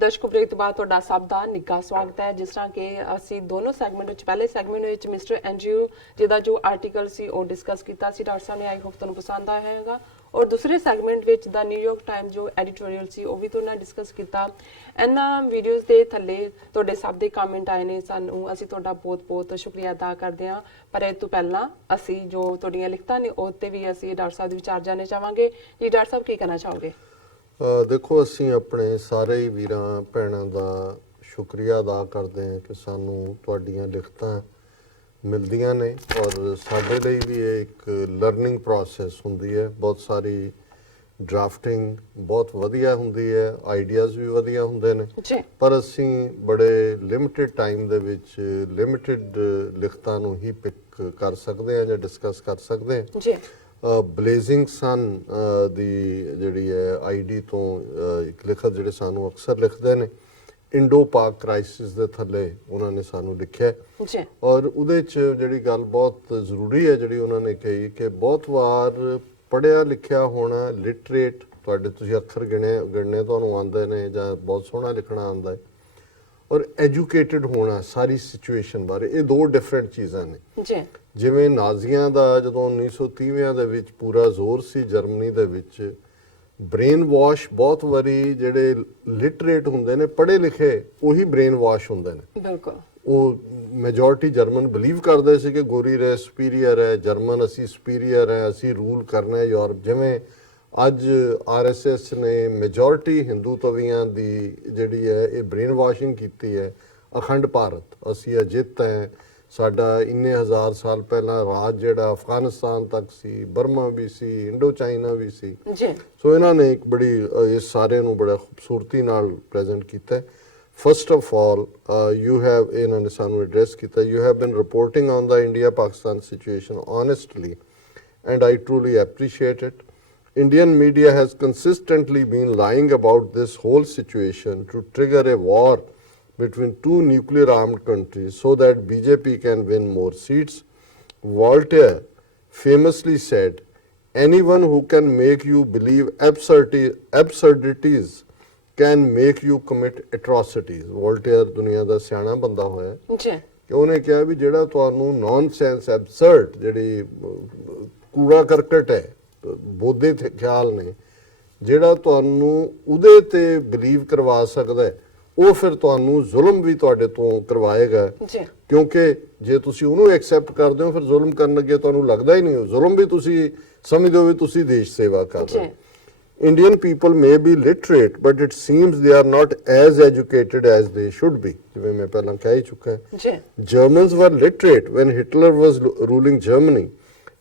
ਦਰਸ਼ਕ ਬ੍ਰੇਕ ਤੋਂ ਬਾਅਦ ਤੁਹਾਡਾ ਸਭ ਦਾ ਨਿੱਘਾ ਸਵਾਗਤ ਹੈ। ਜਿਸ ਤਰ੍ਹਾਂ ਕਿ ਅਸੀਂ ਦੋਨੋਂ ਸੈਗਮੈਂਟ ਵਿੱਚ ਪਹਿਲੇ ਸੈਗਮੈਂਟ ਵਿੱਚ ਮਿਸਟਰ ਐਨਜੀਓ ਜਿਹਦਾ ਜੋ ਆਰਟੀਕਲ ਸੀ ਉਹ ਡਿਸਕਸ ਕੀਤਾ ਸੀ ਡਾਕਟਰ ਸਾਹਿਬ ਨੇ, ਆਈ ਹੋਪ ਤੁਹਾਨੂੰ ਪਸੰਦ ਆਇਆ ਹੋਵੇਗਾ। ਔਰ ਦੂਸਰੇ ਸੈਗਮੈਂਟ ਵਿੱਚ ਦਾ ਨਿਊਯਾਰਕ ਟਾਈਮ ਜੋ ਐਡੀਟੋਰੀਅਲ ਸੀ ਉਹ ਵੀ ਤੁਹਾਡੇ ਨਾਲ ਡਿਸਕਸ ਕੀਤਾ। ਇਹਨਾਂ ਵੀਡੀਓਜ਼ ਦੇ ਥੱਲੇ ਤੁਹਾਡੇ ਸਭ ਦੇ ਕਮੈਂਟ ਆਏ ਨੇ, ਸਾਨੂੰ ਅਸੀਂ ਤੁਹਾਡਾ ਬਹੁਤ-ਬਹੁਤ ਸ਼ੁਕਰੀਆ ਅਦਾ ਕਰਦੇ ਹਾਂ। ਪਰ ਇਹ ਤੋਂ ਪਹਿਲਾਂ ਅਸੀਂ ਜੋ ਤੁਹਾਡੀਆਂ ਲਿਖਤਾਂ ਨੇ ਉਹ ਤੇ ਵੀ ਅਸੀਂ ਡਾਕਟਰ ਸਾਹਿਬ ਦੇ ਵਿਚਾਰ ਜਾਣਨੇ ਚਾਹਾਂਗੇ। ਜੀ ਡਾਕਟਰ ਸਾਹਿਬ ਕੀ ਕਹਿਣਾ ਚਾਹੋਗੇ? ਦੇਖੋ, ਅਸੀਂ ਆਪਣੇ ਸਾਰੇ ਹੀ ਵੀਰਾਂ ਭੈਣਾਂ ਦਾ ਸ਼ੁਕਰੀਆ ਅਦਾ ਕਰਦੇ ਹਾਂ ਕਿ ਸਾਨੂੰ ਤੁਹਾਡੀਆਂ ਲਿਖਤਾਂ ਮਿਲਦੀਆਂ ਨੇ ਔਰ ਸਾਡੇ ਲਈ ਵੀ ਇਹ ਇੱਕ ਲਰਨਿੰਗ ਪ੍ਰੋਸੈਸ ਹੁੰਦੀ ਹੈ। ਬਹੁਤ ਸਾਰੀ ਡਰਾਫਟਿੰਗ ਬਹੁਤ ਵਧੀਆ ਹੁੰਦੀ ਹੈ, ਆਈਡੀਆਜ਼ ਵੀ ਵਧੀਆ ਹੁੰਦੇ ਨੇ, ਪਰ ਅਸੀਂ ਬੜੇ ਲਿਮਿਟਿਡ ਟਾਈਮ ਦੇ ਵਿੱਚ ਲਿਮਿਟਿਡ ਲਿਖਤਾਂ ਨੂੰ ਹੀ ਪਿਕ ਕਰ ਸਕਦੇ ਹਾਂ ਜਾਂ ਡਿਸਕਸ ਕਰ ਸਕਦੇ ਹਾਂ। ਜੀ ਬਲੇਜ਼ਿੰਗ ਸਨ ਦੀ ਜਿਹੜੀ ਹੈ ਆਈਡੀ ਤੋਂ ਇੱਕ ਲਿਖਤ ਜਿਹੜੇ ਸਾਨੂੰ ਅਕਸਰ ਲਿਖਦੇ ਨੇ, ਇੰਡੋ ਪਾਕ ਕ੍ਰਾਈਸਿਸ ਦੇ ਥੱਲੇ ਉਹਨਾਂ ਨੇ ਸਾਨੂੰ ਲਿਖਿਆ ਜੀ ਔਰ ਉਹਦੇ 'ਚ ਜਿਹੜੀ ਗੱਲ ਬਹੁਤ ਜ਼ਰੂਰੀ ਹੈ ਜਿਹੜੀ ਉਹਨਾਂ ਨੇ ਕਹੀ ਕਿ ਬਹੁਤ ਵਾਰ ਪੜ੍ਹਿਆ ਲਿਖਿਆ ਹੋਣਾ, ਲਿਟਰੇਟ, ਤੁਹਾਡੇ ਤੁਸੀਂ ਅੱਖਰ ਗਿਣਨੇ ਤੁਹਾਨੂੰ ਆਉਂਦੇ ਨੇ ਜਾਂ ਬਹੁਤ ਸੋਹਣਾ ਲਿਖਣਾ ਆਉਂਦਾ ਹੈ, ਔਰ ਐਜੂਕੇਟਿਡ ਹੋਣਾ ਸਾਰੀ ਸਿਚੁਏਸ਼ਨ ਬਾਰੇ, ਇਹ ਦੋ ਡਿਫਰੈਂਟ ਚੀਜ਼ਾਂ ਨੇ। ਜੀ ਜਿਵੇਂ ਨਾਜ਼ੀਆਂ ਦਾ ਜਦੋਂ 1930ਵਿਆਂ ਦੇ ਵਿੱਚ ਪੂਰਾ ਜ਼ੋਰ ਸੀ ਜਰਮਨੀ ਦੇ ਵਿੱਚ, ਬ੍ਰੇਨ ਵਾਸ਼ ਬਹੁਤ ਵਾਰੀ ਜਿਹੜੇ ਲਿਟਰੇਟ ਹੁੰਦੇ ਨੇ, ਪੜ੍ਹੇ ਲਿਖੇ, ਉਹੀ ਬ੍ਰੇਨ ਵਾਸ਼ ਹੁੰਦੇ ਨੇ। ਬਿਲਕੁਲ ਉਹ ਮੈਜੋਰਿਟੀ ਜਰਮਨ ਬਿਲੀਵ ਕਰਦੇ ਸੀ ਕਿ ਗੋਰੀ ਰਹਿ ਸੁਪੀਰੀਅਰ ਹੈ, ਜਰਮਨ ਅਸੀਂ ਸੁਪੀਰੀਅਰ ਹੈ, ਅਸੀਂ ਰੂਲ ਕਰਨਾ ਹੈ ਯੂਰਪ। ਜਿਵੇਂ ਅੱਜ RSS ਨੇ ਮੈਜੋਰਿਟੀ ਹਿੰਦੂ ਤਵੀਆਂ ਦੀ ਜਿਹੜੀ ਹੈ ਇਹ ਬ੍ਰੇਨ ਵਾਸ਼ਿੰਗ ਕੀਤੀ ਹੈ, ਅਖੰਡ ਭਾਰਤ ਅਸੀਂ ਅਜਿੱਤ ਹੈ, ਸਾਡਾ ਇੰਨੇ ਹਜ਼ਾਰ ਸਾਲ ਪਹਿਲਾਂ ਰਾਜ ਜਿਹੜਾ ਅਫਗਾਨਿਸਤਾਨ ਤੱਕ ਸੀ, ਬਰਮਾ ਵੀ ਸੀ, ਇੰਡੋ ਚਾਈਨਾ ਵੀ ਸੀ। ਸੋ ਇਹਨਾਂ ਨੇ ਇੱਕ ਬੜੀ ਇਸ ਸਾਰੇ ਨੂੰ ਬੜਾ ਖੂਬਸੂਰਤੀ ਨਾਲ ਪ੍ਰੈਜ਼ੈਂਟ ਕੀਤਾ। First of all you have, ਇਹਨਾਂ ਨੇ ਸਾਨੂੰ ਐਡਰੈਸ ਕੀਤਾ, you have been reporting on the India Pakistan situation honestly and I truly appreciate it. Indian media has consistently been lying about this whole situation to trigger a war between two nuclear armed countries so that BJP can win more seats. Voltaire famously said, anyone who can make you believe absurdities can make you commit atrocities. Voltaire ਦੁਨੀਆ ਦਾ ਸਿਆਣਾ ਬੰਦਾ ਹੋਇਆ ਜੀ ਕਿ ਉਹਨੇ ਕਿਹਾ ਵੀ ਜਿਹੜਾ ਤੁਹਾਨੂੰ ਨੌਨਸੈਂਸ ਐਬਸਰਡ ਜਿਹੜੀ ਕੂੜਾ ਕਰਕਟ ਹੈ, ਬੋਧੇ ਖਿਆਲ ਨੇ, ਜਿਹੜਾ ਤੁਹਾਨੂੰ ਉਹਦੇ ਤੇ ਬਿਲੀਵ ਕਰਵਾ ਸਕਦਾ ਹੈ, ਉਹ ਫਿਰ ਤੁਹਾਨੂੰ ਜ਼ੁਲਮ ਵੀ ਤੁਹਾਡੇ ਤੋਂ ਕਰਵਾਏਗਾ। ਕਿਉਂਕਿ ਜੇ ਤੁਸੀਂ ਉਹਨੂੰ ਐਕਸੈਪਟ ਕਰਦੇ ਹੋ ਫਿਰ ਜ਼ੁਲਮ ਕਰਨ ਲੱਗੇ ਤੁਹਾਨੂੰ ਲੱਗਦਾ ਹੀ ਨਹੀਂ, ਜ਼ੁਲਮ ਵੀ ਤੁਸੀਂ ਸਮਝਦੇ ਹੋ ਵੀ ਤੁਸੀਂ ਦੇਸ਼ ਸੇਵਾ ਕਰ ਰਹੇ ਹੋ। Indian people may be literate, but it seems they are not as educated as they should be. ਜਿਵੇਂ ਮੈਂ ਪਹਿਲਾਂ ਕਹਿ ਹੀ ਚੁੱਕਾ ਹਾਂ। Germans were literate when Hitler was ruling Germany,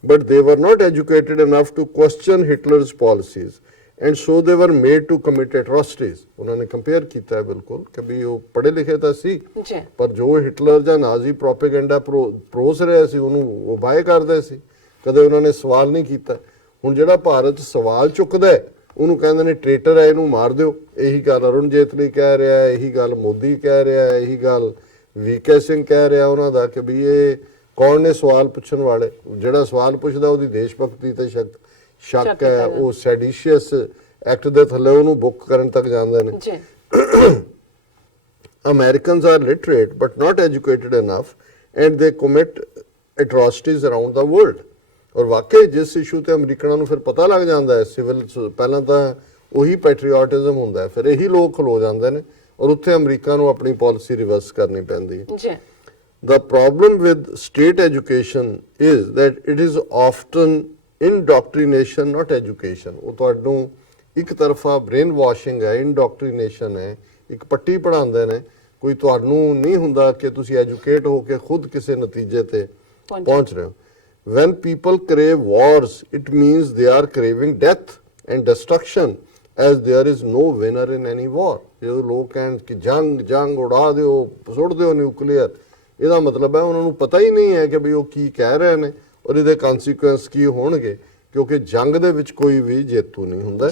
but they were not educated enough to question Hitler's policies, and so they were made to commit atrocities. ਉਹਨਾਂ ਨੇ compare ਕੀਤਾ ਹੈ ਬਿਲਕੁਲ ਕਿ ਵੀ ਉਹ ਪੜ੍ਹੇ ਲਿਖੇ ਤਾਂ ਸੀ, ਪਰ ਜੋ ਹਿਟਲਰ ਜਾਂ ਨਾਜ਼ੀ ਪ੍ਰੋਪੇਗੈਂਡਾ ਪਰੋਸ ਰਿਹਾ ਸੀ ਉਹਨੂੰ ਉਹ ਬਾਏ ਕਰਦੇ ਸੀ, ਕਦੇ ਉਹਨਾਂ ਨੇ ਸਵਾਲ ਨਹੀਂ ਕੀਤਾ। ਹੁਣ ਜਿਹੜਾ ਭਾਰਤ ਸਵਾਲ ਚੁੱਕਦਾ ਹੈ ਉਹਨੂੰ ਕਹਿੰਦੇ ਨੇ ਟ੍ਰੇਟਰ ਹੈ, ਇਹਨੂੰ ਮਾਰ ਦਿਓ। ਇਹੀ ਗੱਲ ਅਰੁਣ ਜੇਤਲੀ ਕਹਿ ਰਿਹਾ, ਇਹੀ ਗੱਲ ਮੋਦੀ ਕਹਿ ਰਿਹਾ, ਇਹੀ ਗੱਲ VK ਸਿੰਘ ਕਹਿ ਰਿਹਾ ਉਹਨਾਂ ਦਾ ਕਿ ਵੀ ਇਹ ਕੌਣ ਨੇ ਸਵਾਲ ਪੁੱਛਣ ਵਾਲੇ। ਜਿਹੜਾ ਸਵਾਲ ਪੁੱਛਦਾ ਉਹਦੀ ਦੇਸ਼ ਭਗਤੀ ਤੇ ਸ਼ੱਕ ਹੈ, ਉਹ ਸੈਡੀਸ਼ੀਅਸ ਐਕਟ ਦੇ ਥੱਲੇ ਉਹਨੂੰ ਬੁੱਕ ਕਰਨ ਤੱਕ ਜਾਂਦੇ ਨੇ। Americans are literate but not educated enough and they commit atrocities around the world. ਔਰ ਵਾਕਈ ਜਿਸ ਇਸ਼ੂ ਤੇ ਅਮਰੀਕਨਾਂ ਨੂੰ ਫਿਰ ਪਤਾ ਲੱਗ ਜਾਂਦਾ ਹੈ, ਸਿਵਲ ਪਹਿਲਾਂ ਤਾਂ ਉਹੀ ਪੈਟਰੀਓਟਿਜ਼ਮ ਹੁੰਦਾ ਹੈ, ਫਿਰ ਇਹੀ ਲੋਕ ਖਲੋ ਜਾਂਦੇ ਨੇ ਔਰ ਉੱਥੇ ਅਮਰੀਕਾ ਨੂੰ ਆਪਣੀ ਪਾਲਿਸੀ ਰਿਵਰਸ ਕਰਨੀ ਪੈਂਦੀ ਹੈ। The problem with state education is that it is often indoctrination, not education. ਉਹ ਤੁਹਾਨੂੰ ਇੱਕ ਤਰਫਾ ਬ੍ਰੇਨ ਵਾਸ਼ਿੰਗ ਹੈ, ਇੰਡੋਕਟਰੀਨੇਸ਼ਨ ਹੈ, ਇੱਕ ਪੱਟੀ ਪੜ੍ਹਾਉਂਦੇ ਨੇ, ਕੋਈ ਤੁਹਾਨੂੰ ਨਹੀਂ ਹੁੰਦਾ ਕਿ ਤੁਸੀਂ ਐਜੂਕੇਟ ਹੋ ਕੇ ਖੁਦ ਕਿਸੇ ਨਤੀਜੇ ਤੇ ਪਹੁੰਚ ਰਹੇ ਹੋ। When people crave wars, it means they are craving death and destruction, as there is no winner in any war. ਜਦੋਂ ਲੋਕ ਕਹਿਣ ਕਿ ਜੰਗ ਉਡਾ ਦਿਓ, ਸੁੱਟ ਦਿਓ ਨਿਊਕਲੀਅਰ, ਇਹਦਾ ਮਤਲਬ ਹੈ ਉਹਨਾਂ ਨੂੰ ਪਤਾ ਹੀ ਨਹੀਂ ਹੈ ਕਿ ਵੀ ਉਹ ਕੀ ਕਹਿ ਰਹੇ ਨੇ ਔਰ ਇਹਦੇ ਕਨਸੀਕੁਐਂਸ ਕੀ ਹੋਣਗੇ, ਕਿਉਂਕਿ ਜੰਗ ਦੇ ਵਿੱਚ ਕੋਈ ਵੀ ਜੇਤੂ ਨਹੀਂ ਹੁੰਦਾ।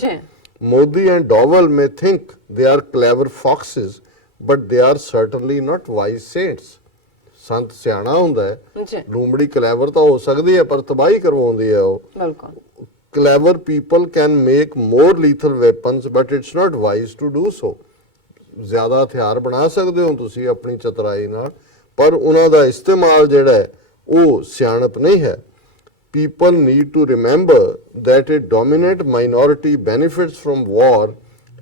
Modi and Doval may think they are clever foxes, but they are certainly not wise saints. ਸੰਤ ਸਿਆਣਾ ਹੁੰਦਾ ਹੈ, ਲੂੰਬੜੀ ਕਲੈਵਰ ਤਾਂ ਹੋ ਸਕਦੀ ਹੈ ਪਰ ਤਬਾਹੀ ਕਰਵਾਉਂਦੀ ਹੈ ਉਹ। clever people can make more lethal weapons, but it's not wise to do so. ਜ਼ਿਆਦਾ ਹਥਿਆਰ ਬਣਾ ਸਕਦੇ ਹੋ ਤੁਸੀਂ ਆਪਣੀ ਚਤੁਰਾਈ ਨਾਲ, ਪਰ ਉਹਨਾਂ ਦਾ ਇਸਤੇਮਾਲ ਜਿਹੜਾ ਹੈ ਉਹ ਸਿਆਣਪ ਨਹੀਂ ਹੈ। People need to remember that a dominant minority benefits from war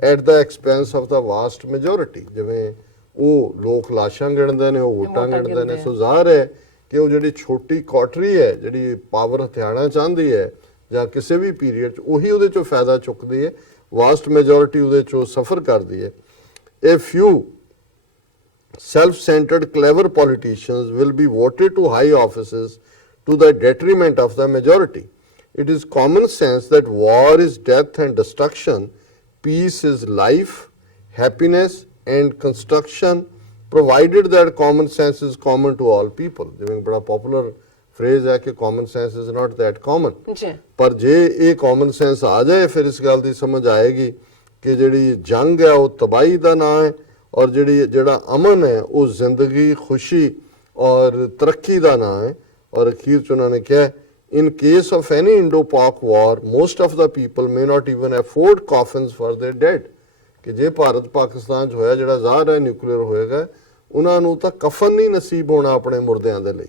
at the expense of the vast majority। ਜਿਵੇਂ ਉਹ ਲੋਕ ਲਾਸ਼ਾਂ ਗਿਣਦੇ ਨੇ, ਉਹ ਵੋਟਾਂ ਗਿਣਦੇ ਨੇ, ਸੋ ਜ਼ਾਹਰ ਹੈ ਕਿ ਉਹ ਜਿਹੜੀ ਛੋਟੀ ਕੋਟਰੀ ਹੈ ਜਿਹੜੀ ਪਾਵਰ ਹਥਿਆਣਾ ਚਾਹੁੰਦੀ ਹੈ ਜਾਂ ਕਿਸੇ ਵੀ ਪੀਰੀਅਡ 'ਚ, ਉਹੀ ਉਹਦੇ 'ਚੋਂ ਫਾਇਦਾ ਚੁੱਕਦੀ ਹੈ, ਵਾਸਟ ਮੈਜੋਰਿਟੀ ਉਹਦੇ 'ਚੋਂ ਸਫਰ ਕਰਦੀ ਹੈ। A few self-centered clever politicians will be voted to high offices to the detriment of the majority. It is common sense that war is death and destruction, peace is life, happiness and construction, provided that common sense is common to all people। ਜਿਵੇਂ ਬੜਾ poplar phrase ਹੈ ਕਿ common sense is not that common। ਜੀ ਪਰ ਜੇ ਇਹ common sense ਆ ਜਾਏ ਫਿਰ ਇਸ ਗੱਲ ਦੀ ਸਮਝ ਆਏਗੀ ਕਿ ਜਿਹੜੀ ਜੰਗ ਹੈ ਉਹ ਤਬਾਹੀ ਦਾ ਨਾਂ ਹੈ, ਔਰ ਜਿਹੜਾ ਅਮਨ ਹੈ ਉਹ ਜ਼ਿੰਦਗੀ, ਖੁਸ਼ੀ ਔਰ ਤਰੱਕੀ ਦਾ ਨਾਂ ਹੈ। ਔਰ ਅਖੀਰ 'ਚ ਉਹਨਾਂ ਨੇ ਕਿਹਾ, in case of any Indo-Pak war, most of the people may not even afford coffins for their dead। ਕਿ ਜੇ ਭਾਰਤ ਪਾਕਿਸਤਾਨ 'ਚ ਹੋਇਆ, ਜਿਹੜਾ ਜ਼ਾਹਰ ਹੈ ਨਿਊਕਲੀਅਰ ਹੋਏਗਾ, ਉਹਨਾਂ ਨੂੰ ਤਾਂ ਕਫਨ ਨਹੀਂ ਨਸੀਬ ਹੋਣਾ ਆਪਣੇ ਮੁਰਦਿਆਂ ਦੇ ਲਈ,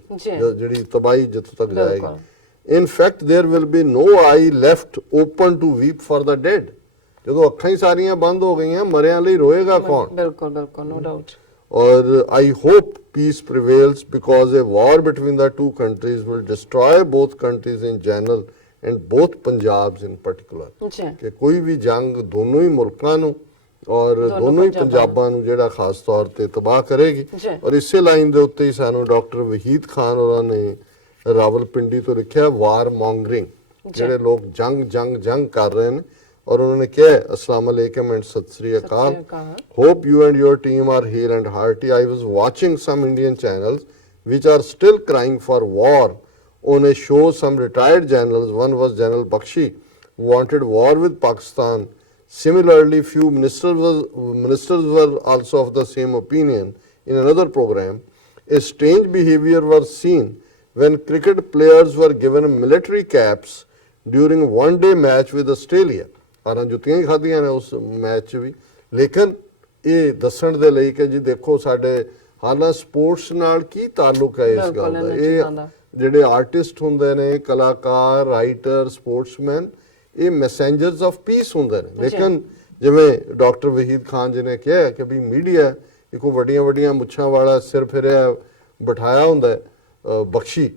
ਜਿਹੜੀ ਤਬਾਹੀ ਜਿੱਥੋਂ ਤੱਕ ਜਾਏਗੀ। In fact, there will be no eye left open to weep for the dead। ਜਦੋਂ ਅੱਖਾਂ ਹੀ ਸਾਰੀਆਂ ਬੰਦ ਹੋ ਗਈਆਂ, ਮਰਿਆਂ ਲਈ ਰੋਏਗਾ ਕੌਣ? ਬਿਲਕੁਲ ਬਿਲਕੁਲ, ਨੋ ਡਾਊਟ। ਔਰ I hope peace prevails because a war between the two countries will destroy both countries in general and both Punjabs in particular। ਕਿ ਕੋਈ ਵੀ ਜੰਗ ਦੋਨੋਂ ਹੀ ਮੁਲਕਾਂ ਨੂੰ ਔਰ ਦੋਨੋਂ ਹੀ ਪੰਜਾਬਾਂ ਨੂੰ ਜਿਹੜਾ ਖਾਸ ਤੌਰ ਤੇ ਤਬਾਹ ਕਰੇਗੀ। ਔਰ ਇਸੇ ਲਾਈਨ ਦੇ ਉੱਤੇ ਹੀ ਸਾਨੂੰ ਡਾਕਟਰ ਵਹੀਦ ਖਾਨ ਹੋਰਾਂ ਨੇ ਰਾਵਲਪਿੰਡੀ ਤੋਂ ਲਿਖਿਆ, ਵਾਰ ਮੌਂਗਰਿੰਗ, ਜਿਹੜੇ ਲੋਕ ਜੰਗ ਕਰ ਰਹੇ ਨੇ। ਔਰ ਉਹਨਾਂ ਨੇ ਕਿਹਾ, अस्सलाम वालेकुम and सत श्री अकाल, hope you and your team are here and hearty। I was watching some Indian channels which are still crying for war on a show some retired generals, one was General Bakshi, who wanted war with Pakistan। Similarly, few ministers were also of the same opinion in another program। A strange behavior was seen when cricket players were given military caps during one-day match with Australia। 12 ਜੁੱਤੀਆਂ ਹੀ ਖਾਧੀਆਂ ਨੇ ਉਸ match 'ਚ ਵੀ, ਲੇਕਿਨ ਇਹ ਦੱਸਣ ਦੇ ਲਈ ਕਿ ਜੀ ਦੇਖੋ ਸਾਡੇ ਹਾਲਾਂ ਸਪੋਰਟਸ ਨਾਲ ਕੀ ਤਾਲੁਕ ਹੈ ਇਸ ਗੱਲ ਦਾ। ਇਹ ਜਿਹੜੇ ਆਰਟਿਸਟ ਹੁੰਦੇ ਨੇ, ਕਲਾਕਾਰ, ਰਾਈਟਰ, ਸਪੋਰਟਸਮੈਨ, ਇਹ ਮੈਸੇਂਜਰਸ ਆਫ ਪੀਸ ਹੁੰਦੇ ਨੇ। ਲੇਕਿਨ ਜਿਵੇਂ ਡਾਕਟਰ ਵਹੀਦ ਖਾਨ ਜੀ ਨੇ ਕਿਹਾ ਕਿ ਵੀ ਮੀਡੀਆ ਇੱਕੋ ਵੱਡੀਆਂ ਮੁੱਛਾਂ ਵਾਲਾ ਸਿਰ ਫਿਰਿਆ ਬਿਠਾਇਆ ਹੁੰਦਾ ਬਖਸ਼ੀ,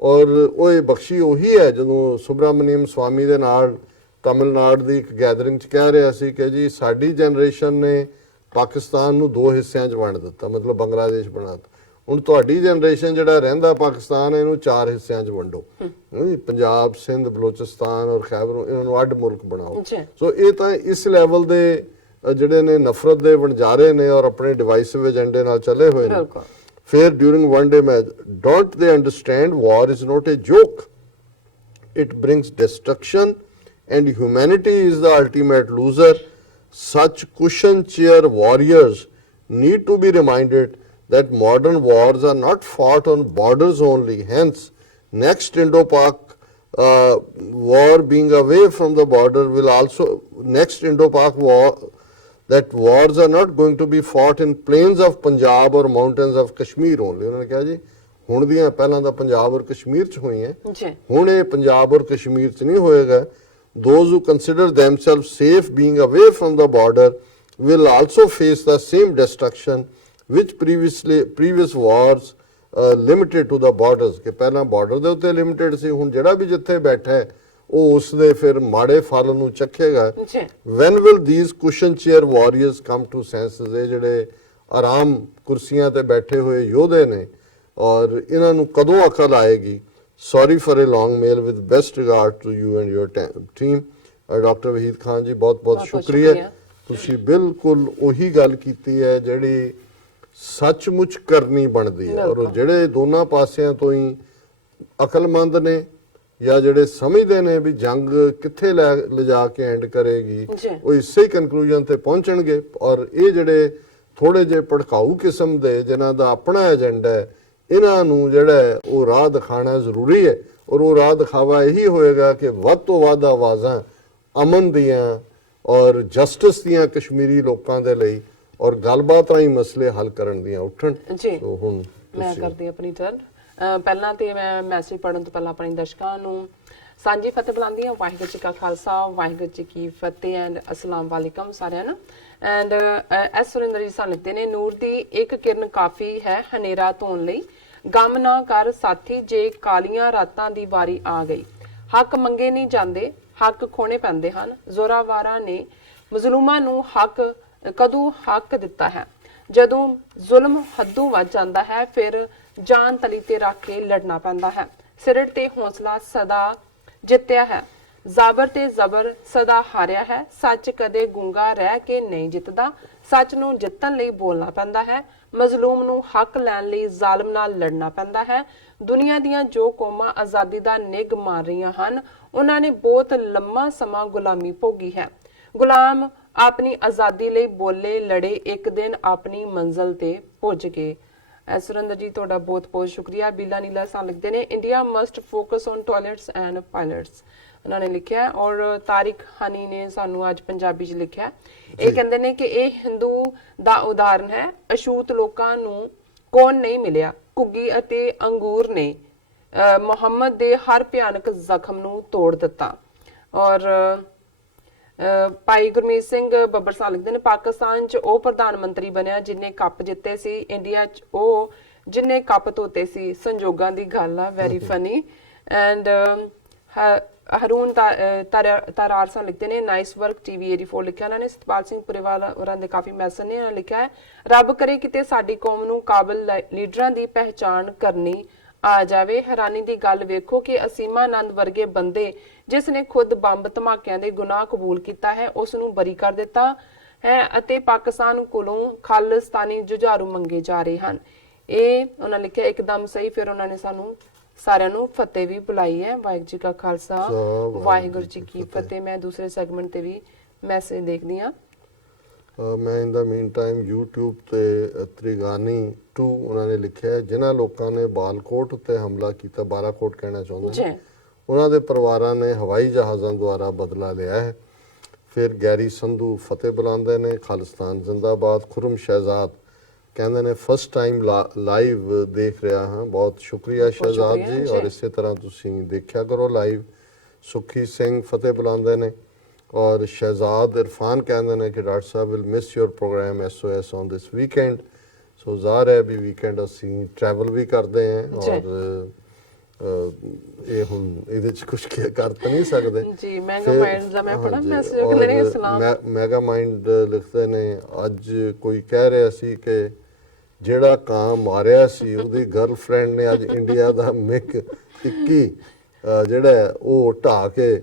ਔਰ ਉਹ ਬਖਸ਼ੀ ਉਹੀ ਹੈ ਜਦੋਂ ਸੁਬਰਾਮਨੀਅਮ ਸਵਾਮੀ ਦੇ ਨਾਲ ਤਮਿਲਨਾਡੂ ਦੀ ਇੱਕ ਗੈਦਰਿੰਗ 'ਚ ਕਹਿ ਰਿਹਾ ਸੀ ਕਿ ਜੀ ਸਾਡੀ ਜਨਰੇਸ਼ਨ ਨੇ ਪਾਕਿਸਤਾਨ ਨੂੰ 2 ਹਿੱਸਿਆਂ 'ਚ ਵੰਡ ਦਿੱਤਾ, ਮਤਲਬ ਬੰਗਲਾਦੇਸ਼ ਬਣਾ ਦਿੱਤਾ। ਹੁਣ ਤੁਹਾਡੀ ਜਨਰੇਸ਼ਨ ਜਿਹੜਾ ਰਹਿੰਦਾ ਪਾਕਿਸਤਾਨ, ਇਹਨੂੰ 4 ਹਿੱਸਿਆਂ 'ਚ ਵੰਡੋ, ਪੰਜਾਬ, ਸਿੰਧ, ਬਲੋਚਿਸਤਾਨ ਔਰ ਖੈਬਰ, ਇਹਨਾਂ ਨੂੰ ਅੱਡ ਮੁਲਕ ਬਣਾਓ। ਸੋ ਇਹ ਤਾਂ ਇਸ ਲੈਵਲ ਦੇ ਜਿਹੜੇ ਨੇ ਨਫ਼ਰਤ ਦੇ ਵਣਜਾਰੇ ਨੇ ਔਰ ਆਪਣੇ ਡਿਵਾਈਸਿਵ ਏਜੰਡੇ ਨਾਲ ਚੱਲੇ ਹੋਏ ਨੇ। ਫਿਰ during one day match, don't they understand war is not a joke, it brings destruction and humanity is the ultimate loser। Such cushion chair warriors need to be reminded that modern wars are not fought on borders only। Hence, next Indo-Pak war being away from the border will also, next Indo-Pak war, that wars are not going to be fought in plains of Punjab or mountains of Kashmir only। ਉਹਨਾਂ ਨੇ ਕਿਹਾ ਜੀ ਹੁਣ ਦੀਆਂ ਪਹਿਲਾਂ ਤਾਂ ਪੰਜਾਬ ਔਰ ਕਸ਼ਮੀਰ 'ਚ ਹੋਈਆਂ, ਹੁਣ ਇਹ ਪੰਜਾਬ ਔਰ ਕਸ਼ਮੀਰ 'ਚ ਨਹੀਂ ਹੋਏਗਾ। Those who consider themselves safe being away from the border will also face the same destruction which previous wars limited to the borders। ਕਿ ਪਹਿਲਾਂ ਬਾਰਡਰ ਦੇ ਉੱਤੇ ਲਿਮਿਟਡ ਸੀ, ਹੁਣ ਜਿਹੜਾ ਵੀ ਜਿੱਥੇ ਬੈਠਾ ਹੈ ਉਹ ਉਸ ਦੇ ਫਿਰ ਮਾੜੇ ਫਲ ਨੂੰ ਚੱਖੇਗਾ। When will these cushion chair warriors come to senses? ਇਹ ਜਿਹੜੇ ਆਰਾਮ ਕੁਰਸੀਆਂ ਤੇ ਬੈਠੇ ਹੋਏ ਯੋਧੇ ਨੇ, ਔਰ ਇਹਨਾਂ ਨੂੰ ਕਦੋਂ ਅਕਲ ਆਏਗੀ? Sorry for a long mail, with best regard to you and your team। Doctor Waheed Khan ji ਬਹੁਤ ਸ਼ੁਕਰੀਆ, ਤੁਸੀਂ ਬਿਲਕੁਲ ਉਹੀ ਗੱਲ ਕੀਤੀ ਹੈ ਜਿਹੜੀ ਸੱਚਮੁੱਚ ਕਰਨੀ ਬਣਦੀ ਹੈ। ਔਰ ਜਿਹੜੇ ਦੋਨਾਂ ਪਾਸਿਆਂ ਤੋਂ ਹੀ ਅਕਲਮੰਦ ਨੇ ਜਾਂ ਜਿਹੜੇ ਸਮਝਦੇ ਨੇ ਵੀ ਜੰਗ ਕਿੱਥੇ ਲਿਜਾ ਕੇ ਐਂਡ ਕਰੇਗੀ, ਉਹ ਇਸੇ ਕਨਕਲੂਜਨ ਤੇ ਪਹੁੰਚਣਗੇ। ਔਰ ਇਹ ਜਿਹੜੇ ਥੋੜੇ ਜਿਹੇ ਭੜਕਾਊ ਕਿਸਮ ਦੇ ਜਿਨ੍ਹਾਂ ਦਾ ਆਪਣਾ ਏਜੰਡਾ ਹੈ, ਇਹਨਾਂ ਨੂੰ ਜਿਹੜਾ ਉਹ ਰਾਹ ਦਿਖਾਣਾ ਜ਼ਰੂਰੀ ਹੈ। ਔਰ ਉਹ ਰਾਹ ਦਿਖਾਵਾ ਇਹੀ ਹੋਏਗਾ ਕਿ ਵੱਧ ਤੋਂ ਵੱਧ ਆਵਾਜ਼ਾਂ ਅਮਨ ਦੀਆਂ ਔਰ ਜਸਟਿਸ ਦੀਆਂ ਕਸ਼ਮੀਰੀ ਲੋਕਾਂ ਦੇ ਲਈ ਔਰ ਗੱਲਬਾਤ ਰਾਹੀਂ ਮਸਲੇ ਹੱਲ ਕਰਨ ਦੀਆਂ ਉੱਠਣ। ਜੀ। ਸੋ ਹੁਣ ਮੈਂ ਕਰਦੀ ਆਪਣੀ ਟਰਨ। ਪਹਿਲਾਂ ਤੇ ਮੈਂ ਮੈਸੇਜ ਪੜਨ ਤੋਂ ਪਹਿਲਾਂ ਆਪਣੇ ਦਰਸ਼ਕਾਂ ਨੂੰ ਸਾਂਝੀ ਫਤਿਹ ਬੁਲਾਉਂਦੀ ਹਾਂ। ਵਾਹਿਗੁਰੂ ਜੀ ਕਾ ਖਾਲਸਾ, ਵਾਹਿਗੁਰੂ ਜੀ ਕੀ ਫਤਿਹ ਐਂਡ ਅਸਲਾਮ ਵਾਲੇਕਮ ਸਾਰਿਆਂ ਨੂੰ। ਐਂਡ ਐਸ ਸੁਰਿੰਦਰ ਜੀ ਸਾਨੂੰ ਲਿਖਦੇ ਨੇ, ਨੂਰ ਦੀ ਇੱਕ ਕਿਰਨ ਕਾਫੀ ਹੈ ਹਨੇਰਾ ਧੋਣ ਲਈ, ਗਮ ਨਾ ਕਰ ਸਾਥੀ ਜੇ ਕਾਲੀਆਂ ਰਾਤਾਂ ਦੀ ਵਾਰੀ ਆ ਗਈ। ਹੱਕ ਮੰਗੇ ਨਹੀਂ ਜਾਂਦੇ, ਹੱਕ ਖੋਣੇ ਪੈਂਦੇ ਹਨ। ਜ਼ੋਰਾਵਾਰਾਂ ਨੇ ਮਜ਼ਲੂਮਾਂ ਨੂੰ ਕਦੋਂ ਹੱਕ ਦਿੱਤਾ ਹੈ? ਜਦੋਂ ਜ਼ੁਲਮ ਹੱਦੋਂ ਵੱਧ ਜਾਂਦਾ ਹੈ ਫਿਰ ਜਾਨ ਤਲੀ ਤੇ ਰੱਖ ਕੇ ਲੜਨਾ ਪੈਂਦਾ ਹੈ। ਸਿਰੜ ਤੇ ਹੌਸਲਾ ਸਦਾ ਜਿੱਤਿਆ ਹੈ, ਜ਼ਾਬਰ ਤੇ ਜ਼ਬਰ ਸਦਾ ਹਾਰਿਆ ਹੈ। ਸੱਚ ਕਦੇ ਗੂੰਗਾ ਰਹਿ ਕੇ ਨਹੀਂ ਜਿੱਤਦਾ, ਸੱਚ ਨੂੰ ਜਿੱਤਣ ਲਈ ਬੋਲਣਾ ਪੈਂਦਾ ਹੈ। ਮਜ਼ਲੂਮ ਨੂੰ ਹੱਕ ਲੈਣ ਲਈ ਜ਼ਾਲਮ ਨਾਲ ਲੜਨਾ ਪੈਂਦਾ ਹੈ। ਦੁਨੀਆ ਦੀਆਂ ਜੋ ਕੌਮਾਂ ਆਜ਼ਾਦੀ ਦਾ ਨਿੱਘ ਮਾਰ ਰਹੀਆਂ ਹਨ, ਉਹਨਾਂ ਨੇ ਬਹੁਤ ਲੰਮਾ ਸਮਾਂ ਗੁਲਾਮੀ ਭੋਗੀ ਹੈ। ਗੁਲਾਮ ਆਪਣੀ ਆਜ਼ਾਦੀ ਲਈ ਬੋਲੇ ਲੜੇ, ਇੱਕ ਦਿਨ ਆਪਣੀ ਮੰਜ਼ਲ ਤੇ ਪੁੱਜ ਗਏ। ਸੁਰਿੰਦਰ ਜੀ ਤੁਹਾਡਾ ਬਹੁਤ ਬਹੁਤ ਸ਼ੁਕਰੀਆ। ਬੀਲਾ ਨੀਲਾ ਸਾਂ ਲਿਖਦੇ ਨੇ, India must focus on toilets and pilots, ਉਹਨਾਂ ਨੇ ਲਿਖਿਆ। ਔਰ ਤਾਰਿਕ ਹਨੀ ਨੇ ਸਾਨੂੰ ਅੱਜ ਪੰਜਾਬੀ 'ਚ ਲਿਖਿਆ। ਇਹ ਕਹਿੰਦੇ ਨੇ ਕਿ ਇਹ ਹਿੰਦੂ ਦਾ ਉਦਾਹਰਨ ਹੈ। ਅਛੂਤ ਲੋਕਾਂ ਨੂੰ ਕੌਣ ਨਹੀਂ ਮਿਲਿਆ? ਘੁੱਗੀ ਅਤੇ ਅੰਗੂਰ ਨੇ ਮੁਹੰਮਦ ਦੇ ਹਰ ਭਿਆਨਕ ਜ਼ਖਮ ਨੂੰ ਤੋੜ ਦਿੱਤਾ। ਔਰ ਭਾਈ ਗੁਰਮੀਤ ਸਿੰਘ ਬੱਬਰ ਸਾਹਿਬ ਲਿਖਦੇ ਨੇ, ਪਾਕਿਸਤਾਨ 'ਚ ਉਹ ਪ੍ਰਧਾਨ ਮੰਤਰੀ ਬਣਿਆ ਜਿਨੇ ਕੱਪ ਜਿੱਤੇ ਸੀ, ਇੰਡੀਆ 'ਚ ਉਹ ਜਿਨੇ ਕੱਪ ਧੋਤੇ ਸੀ। ਸੰਜੋਗਾਂ ਦੀ ਗੱਲ ਆ, ਵੈਰੀ ਫਨੀ। ਐਂਡ ਹਰੂਨ ਤਾਰਾਰ ਸਾਹਿਬ ਲਿਖਦੇ ਨੇ, ਨਾਈਸ ਵਰਕ ਟੀਵੀ 84 ਲਿਖਿਆ ਉਹਨਾਂ ਨੇ। ਸਤਪਾਲ ਸਿੰਘ ਪੁਰੇਵਾਲ ਹੋਰਾਂ ਦੇ ਕਾਫੀ ਮੈਸੇਜ ਨੇ। ਉਹਨਾਂ ਲਿਖਿਆ ਹੈ, ਰੱਬ ਕਰੇ ਕਿਤੇ ਸਾਡੀ ਕੌਮ ਨੂੰ ਕਾਬਲ ਲੀਡਰਾਂ ਦੀ ਪਹਿਚਾਣ ਕਰਨੀ ਆ ਜਾਵੇ। ਹੈਰਾਨੀ ਦੀ ਗੱਲ ਵੇਖੋ ਕਿ ਅਸੀਮਾਨੰਦ ਵਰਗੇ ਬੰਦੇ ਜਿਸ ਨੇ ਖੁਦ ਬੰਬ ਧਮਾਕਿਆਂ ਦੇ ਗੁਨਾਹ ਕਬੂਲ ਕੀਤਾ ਹੈ, ਉਸ ਨੂੰ ਬਰੀ ਕਰ ਦਿੱਤਾ ਹੈ ਅਤੇ ਪਾਕਿਸਤਾਨ ਕੋਲੋਂ ਖਾਲਿਸਤਾਨੀ ਜੁਝਾਰੂ ਮੰਗੇ ਜਾ ਰਹੇ ਹਨ। ਇਹ ਉਹਨਾਂ ਲਿਖਿਆ ਇੱਕਦਮ ਸਹੀ। ਫਿਰ ਉਹਨਾਂ ਨੇ ਸਾਨੂੰ ਸਾਰਿਆਂ ਨੂੰ ਫਤਿਹ ਵੀ ਬੁਲਾਈ ਹੈ। ਵਾਹਿਗੁਰੂ ਜੀ ਕਾ ਖਾਲਸਾ, ਵਾਹਿਗੁਰੂ ਜੀ ਕੀ ਫਤਿਹ। ਮੈਂ ਦੂਸਰੇ ਸੈਗਮੈਂਟ ਤੇ ਵੀ ਮੈਸੇਜ ਦੇਖਦੀ ਹਾਂ। ਮੈਂ ਇਨ ਦਾ ਮੀਨ ਟਾਈਮ YouTube ਤੇ ਤ੍ਰਿਗਾਨੀ 2 ਉਹਨਾਂ ਨੇ ਲਿਖਿਆ, ਜਿਨ੍ਹਾਂ ਲੋਕਾਂ ਨੇ ਬਾਲਕੋਟ ਉੱਤੇ ਹਮਲਾ ਕੀਤਾ, ਬਾਲਾਕੋਟ ਕਹਿਣਾ ਚਾਹੁੰਦੇ ਨੇ, ਉਹਨਾਂ ਦੇ ਪਰਿਵਾਰਾਂ ਨੇ ਹਵਾਈ ਜਹਾਜ਼ਾਂ ਦੁਆਰਾ ਬਦਲਾ ਲਿਆ ਹੈ। ਫਿਰ ਗੈਰੀ ਸੰਧੂ ਫਤਿਹ ਬੁਲਾਉਂਦੇ ਨੇ, ਖਾਲਿਸਤਾਨ ਜ਼ਿੰਦਾਬਾਦ। ਖੁਰਮ ਸ਼ਹਿਜ਼ਾਦ ਕਹਿੰਦੇ ਨੇ, ਫਸਟ ਟਾਈਮ ਲਾਈਵ ਦੇਖ ਰਿਹਾ ਹਾਂ, ਬਹੁਤ ਸ਼ੁਕਰੀਆ ਸ਼ਹਿਜ਼ਾਦ ਜੀ, ਔਰ ਇਸੇ ਤਰ੍ਹਾਂ ਤੁਸੀਂ ਦੇਖਿਆ ਕਰੋ ਲਾਈਵ। ਸੁਖੀ ਸਿੰਘ ਫਤਿਹ ਬੁਲਾਉਂਦੇ ਨੇ। ਔਰ ਸ਼ਹਿਜ਼ਾਦ ਇਰਫਾਨ ਕਹਿੰਦੇ ਨੇ ਕਿ doctor sahib will miss your program SOS on this weekend. ਸੋ ਜ਼ਾਹਰ ਹੈ ਵੀ ਵੀਕਐਂਡ ਅਸੀਂ ਟਰੈਵਲ ਵੀ ਕਰਦੇ ਹਾਂ, ਔਰ ਇਹ ਹੁਣ ਇਹਦੇ ਚ ਕੁਝ ਕਰ ਤਾਂ ਨਹੀਂ ਸਕਦੇ ਜੀ। ਮੈਗਾ ਮਾਈਂਡ ਦਾ ਮੈਂ ਪੜਾ ਮੈਸੇਜ ਕਹਿੰਦੇ ਨੇ ਸਲਾਮ। ਮੈਗਾ ਮਾਈਂਡ ਲਿਖਦੇ ਨੇ, ਅੱਜ ਕੋਈ ਕਹਿ ਰਿਹਾ ਸੀ ਕਿ ਜਿਹੜਾ ਕਾਂ ਮਾਰਿਆ ਸੀ ਉਹਦੀ ਗਰਲਫ੍ਰੈਂਡ ਨੇ ਅੱਜ ਇੰਡੀਆ ਦਾ MiG-21 ਜਿਹੜਾ ਉਹ ਢਾਹ ਕੇ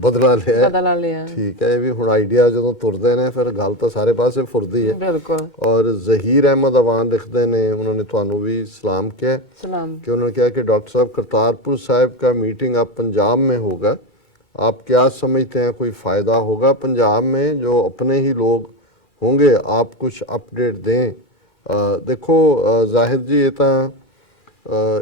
ਬਦਲਾ ਲਿਆ। ਠੀਕ ਹੈ, ਇਹ ਵੀ ਹੁਣ ਆਈਡੀਆ ਜਦੋਂ ਤੁਰਦੇ ਨੇ ਫਿਰ ਗੱਲ ਤਾਂ ਸਾਰੇ ਪਾਸੇ ਫੁਰਦੀ ਹੈ। ਬਿਲਕੁਲ। ਔਰ ਜ਼ਹੀਰ ਅਹਿਮਦ ਅਵਾਨ ਲਿਖਦੇ ਨੇ, ਉਹਨਾਂ ਨੇ ਤੁਹਾਨੂੰ ਵੀ सलाम किया कि उन्होंने कहा कि डॉक्टर साहब करतारपुर साहिब का मीटिंग अब पंजाब में होगा, आप क्या समझते हैं, कोई फ़ायदा होगा पंजाब में? जो अपने ही लोग होंगे, आप कुछ अपडेट दें। देखो ਜ਼ਾਹਿਰ ਜੀ, ਇਹ ਤਾਂ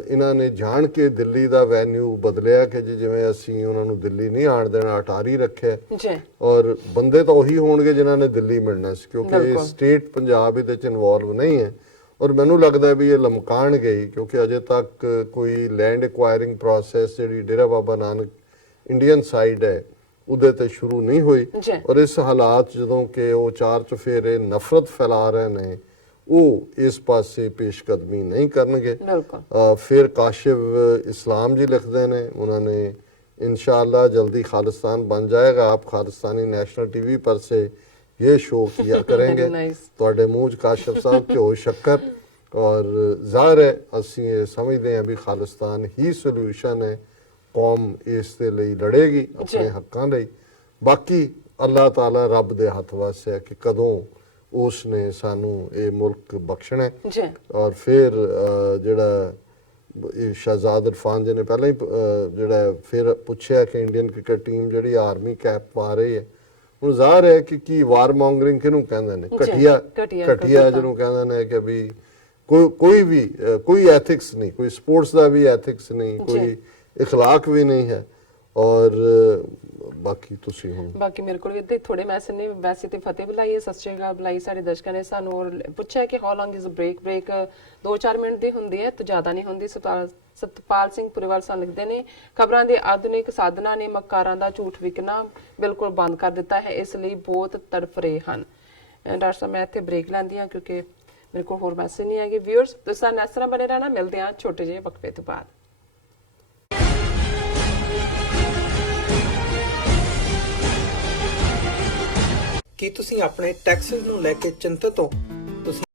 ਇਹਨਾਂ ਨੇ ਜਾਣ ਕੇ ਦਿੱਲੀ ਦਾ ਵੈਨਿਊ ਬਦਲਿਆ ਕਿ ਜਿਵੇਂ ਅਸੀਂ ਉਹਨਾਂ ਨੂੰ ਦਿੱਲੀ ਨਹੀਂ ਆਣ ਦੇਣਾ, ਅਟਾਰੀ ਰੱਖਿਆ ਜੀ। ਔਰ ਬੰਦੇ ਤਾਂ ਉਹੀ ਹੋਣਗੇ ਜਿਨ੍ਹਾਂ ਨੇ ਦਿੱਲੀ ਮਿਲਣਾ ਸੀ, ਕਿਉਂਕਿ ਸਟੇਟ ਪੰਜਾਬ ਇਹਦੇ ਚ ਇਨਵੋਲਵ ਨਹੀਂ ਹੈ। ਔਰ ਮੈਨੂੰ ਲੱਗਦਾ ਵੀ ਇਹ ਲਮਕਾਣਗੇ ਹੀ, ਕਿਉਂਕਿ ਅਜੇ ਤੱਕ ਕੋਈ ਲੈਂਡ ਐਕਵਾਇਰਿੰਗ ਪ੍ਰੋਸੈਸ ਜਿਹੜੀ ਡੇਰਾ ਬਾਬਾ ਨਾਨਕ ਇੰਡੀਅਨ ਸਾਈਡ ਹੈ ਉਹਦੇ ਤੇ ਸ਼ੁਰੂ ਨਹੀਂ ਹੋਈ। ਔਰ ਇਸ ਹਾਲਾਤ ਜਦੋਂ ਕਿ ਉਹ ਚਾਰ ਚੁਫੇਰੇ ਨਫ਼ਰਤ ਫੈਲਾ ਰਹੇ ਨੇ, ਉਹ ਇਸ ਪਾਸੇ ਪੇਸ਼ਕਦਮੀ ਨਹੀਂ ਕਰਨਗੇ। ਫਿਰ ਕਾशिफ इस्लाम जी लिखते हैं, उन्होंने इंशाअल्लाह जल्दी खालिस्तान बन जाएगा, आप खालिस्तानी नेशनल TV पर से ये शो किया करेंगे। ਤੁਹਾਡੇ ਮੂੰਹ 'ਚ ਕਾशिफ साहब ਘਿਓ ਸ਼ੱਕਰ। ਔਰ ਜ਼ਾਹਿਰ ਹੈ ਅਸੀਂ ਇਹ ਸਮਝਦੇ ਹਾਂ ਵੀ ਖਾਲਿਸਤਾਨ ਹੀ ਸੋਲੂਸ਼ਨ ਹੈ, ਕੌਮ ਇਸ ਦੇ ਲਈ ਲੜੇਗੀ ਆਪਣੇ ਹੱਕਾਂ ਲਈ। ਬਾਕੀ ਅੱਲਾਹ ਤਾਲਾ ਰੱਬ ਦੇ ਹੱਥ ਵਾਸਤੇ ਹੈ ਕਿ ਕਦੋਂ उसने सानू ये मुल्क बख्शना है। और फिर ਜਿਹੜਾ ਸ਼ਹਿਜ਼ਾਦ ਇਰਫਾਨ ਜੀ ਨੇ ਪਹਿਲਾਂ ਹੀ ਜਿਹੜਾ ਫਿਰ ਪੁੱਛਿਆ ਕਿ ਇੰਡੀਅਨ ਕ੍ਰਿਕਟ ਟੀਮ ਜਿਹੜੀ ਆਰਮੀ ਕੈਪ ਪਾ ਰਹੀ ਹੈ, ਹੁਣ ਜ਼ਾਹਰ ਹੈ ਕਿ ਕੀ ਵਾਰ ਮੌਂਗਰਿੰਗ ਕਿਹਨੂੰ ਕਹਿੰਦੇ ਨੇ, ਘਟੀਆ ਜਿਹਨੂੰ ਕਹਿੰਦੇ ਨੇ ਕਿ ਵੀ ਕੋਈ ਐਥਿਕਸ ਨਹੀਂ, ਕੋਈ ਸਪੋਰਟਸ ਦਾ ਵੀ ਐਥਿਕਸ ਨਹੀਂ, ਕੋਈ ਇਖਲਾਕ ਵੀ ਨਹੀਂ ਹੈ। ਔਰ ਬਾਕੀ ਤੁਸੀਂ ਹੁਣ ਬਾਕੀ ਮੇਰੇ ਕੋਲ ਵੀ ਇੱਥੇ ਥੋੜੇ ਮੈਸੇਜ ਨੇ। ਵੈਸੇ ਤੇ ਫਤਿਹ ਬੁਲਾਈ ਹੈ, ਸਤਿ ਸ਼੍ਰੀ ਅਕਾਲ ਬੁਲਾਈ ਸਾਡੇ ਦਰਸ਼ਕਾਂ ਨੇ ਸਾਨੂੰ, ਔਰ ਪੁੱਛਿਆ ਕਿ how long is a break 2-4 minute ਦੀ ਹੁੰਦੀ ਹੈ ਤੇ ਜ਼ਿਆਦਾ ਨਹੀਂ ਹੁੰਦੀ। ਸਤਪਾਲ ਸਿੰਘ ਪੁਰੇਵਾਲ ਸਾਨੂੰ ਲਿਖਦੇ ਨੇ, ਖਬਰਾਂ ਦੇ ਆਧੁਨਿਕ ਸਾਧਨਾਂ ਨੇ ਮੱਕਾਰਾਂ ਦਾ ਝੂਠ ਵਿਕਣਾ ਬਿਲਕੁਲ ਬੰਦ ਕਰ ਦਿੱਤਾ ਹੈ, ਇਸ ਲਈ ਬਹੁਤ ਤੜਫ ਰਹੇ ਹਨ। ਡਾਕਟਰ ਸਾਹਿਬ ਮੈਂ ਇੱਥੇ ਬ੍ਰੇਕ ਲੈਂਦੀ ਹਾਂ ਕਿਉਂਕਿ ਮੇਰੇ ਕੋਲ ਹੋਰ ਮੈਸੇਜ ਨਹੀਂ ਹੈਗੇ। ਵਿਊਅਰਸ ਤੁਸੀਂ ਇਸ ਤਰ੍ਹਾਂ ਬਣੇ ਰਹਿਣਾ, ਮਿਲਦੇ ਹਾਂ ਛੋਟੇ ਜਿਹੇ ਵਕਫੇ ਤੋਂ ਬਾਅਦ। ਕੀ ਤੁਸੀਂ ਆਪਣੇ ਟੈਕਸਿਸ ਨੂੰ ਲੈ ਕੇ ਚਿੰਤਤ ਹੋ?